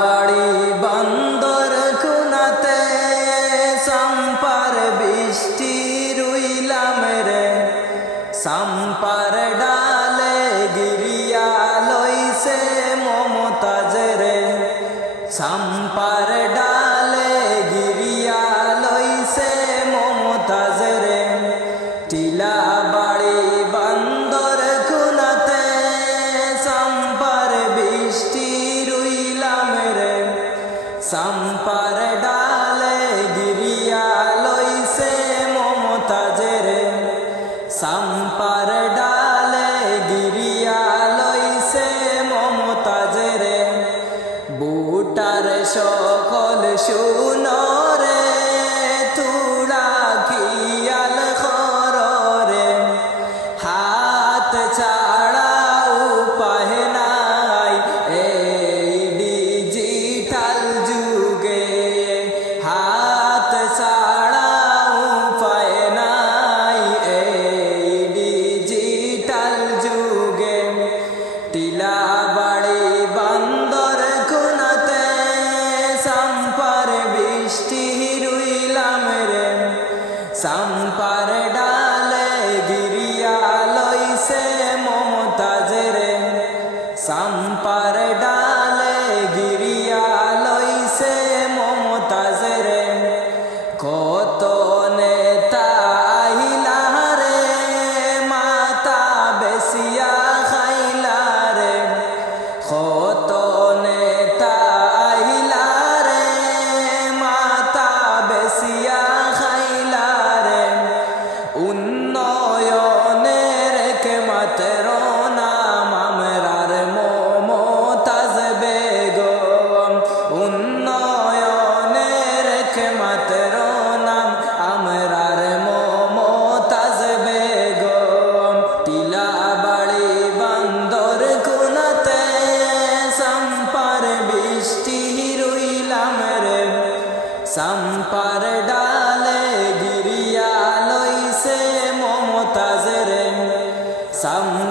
বাড়ি বন্দর খুনাতে, সম্পার বৃষ্টি রুইলাম রে। সম্পার ডালে গিরিয়া লইছে মমতাজ রে। সম্পার ডালে সম্পার ডালে গিরিয়া লইছে মমতাজের। সাম্পার ডালে গিরিয়া লইছে মমতাজের। বুটার সকল শুনরে সম্পার ডালে গিরিয়া লইছে মমতাজ রে সম্পার ডালে গিরিয়া লইছে মমতাজ রে। সম্পার